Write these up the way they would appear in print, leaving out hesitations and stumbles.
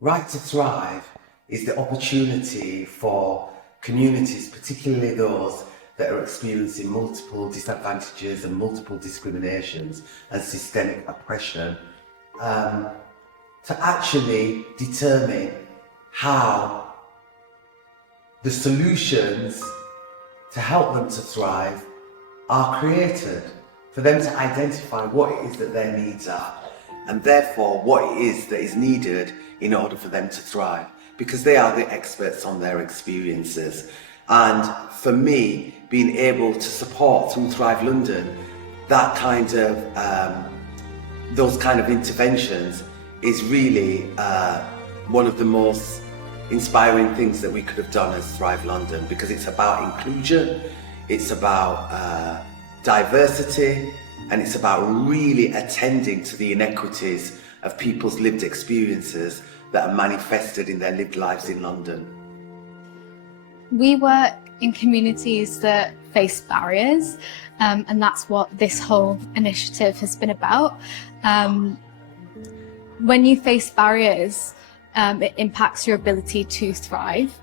Right to Thrive is the opportunity for communities, particularly those that are experiencing multiple disadvantages and multiple discriminations and systemic oppression, to actually determine how the solutions to help them to thrive are created, for them to identify what it is that their needs are, and therefore what it is that is needed in order for them to thrive, because they are the experts on their experiences. And for me, being able to support through Thrive London that kind of those kind of interventions is really one of the most inspiring things that we could have done as Thrive London, because it's about inclusion, it's about diversity, and it's about really attending to the inequities of people's lived experiences that are manifested in their lived lives in London. We work in communities that face barriers, and that's what this whole initiative has been about. When you face barriers, it impacts your ability to thrive.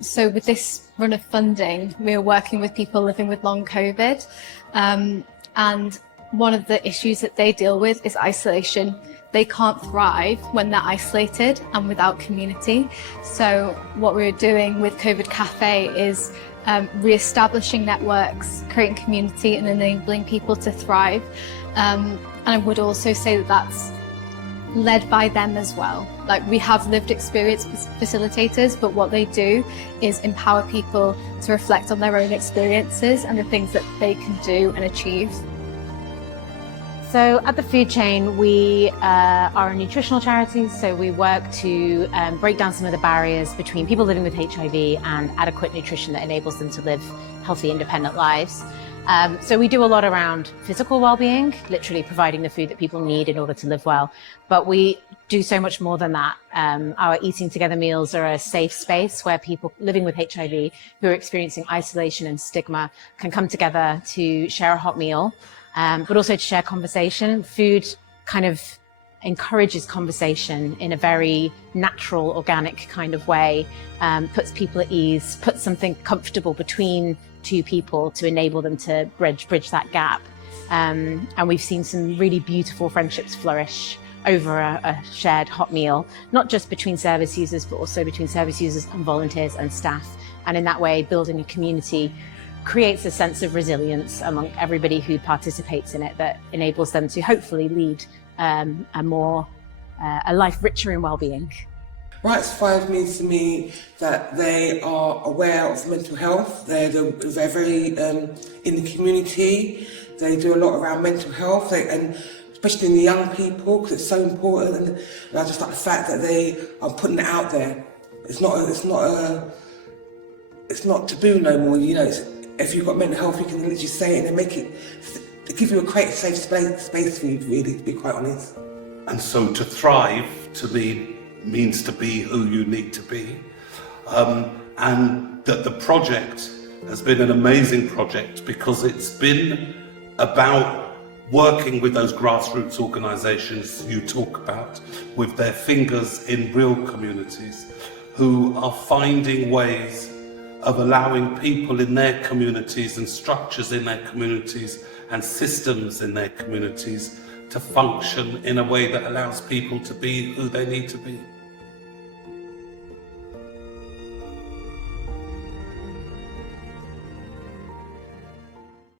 So with this run of funding, we're working with people living with long COVID, and one of the issues that they deal with is isolation. They can't thrive when they're isolated and without community. So what we're doing with COVID Cafe is re-establishing networks, creating community and enabling people to thrive. And I would also say that that's led by them as well. Like, we have lived experience facilitators, but what they do is empower people to reflect on their own experiences and the things that they can do and achieve. So at the food chain, we are a nutritional charity, so we work to break down some of the barriers between people living with HIV and adequate nutrition that enables them to live healthy, independent lives. So we do a lot around physical well-being, literally providing the food that people need in order to live well. But we do so much more than that. Our Eating Together meals are a safe space where people living with HIV who are experiencing isolation and stigma can come together to share a hot meal, but also to share conversation. Food kind of encourages conversation in a very natural, organic kind of way, puts people at ease, puts something comfortable between two people to enable them to bridge that gap. And we've seen some really beautiful friendships flourish over a shared hot meal, not just between service users, but also between service users and volunteers and staff. And in that way, building a community creates a sense of resilience among everybody who participates in it that enables them to hopefully lead a life richer in well-being. Right to Thrive means to me that they are aware of mental health. They're very in the community. They do a lot around mental health, and especially in the young people, because it's so important. And I just like the fact that they are putting it out there. It's not taboo no more. You know, if you've got mental health, you can literally say it and they give you a great safe space for you, really, to be quite honest. And so to thrive, to me, means to be who you need to be. And that the project has been an amazing project because it's been about working with those grassroots organisations you talk about, with their fingers in real communities, who are finding ways of allowing people in their communities and structures in their communities and systems in their communities to function in a way that allows people to be who they need to be.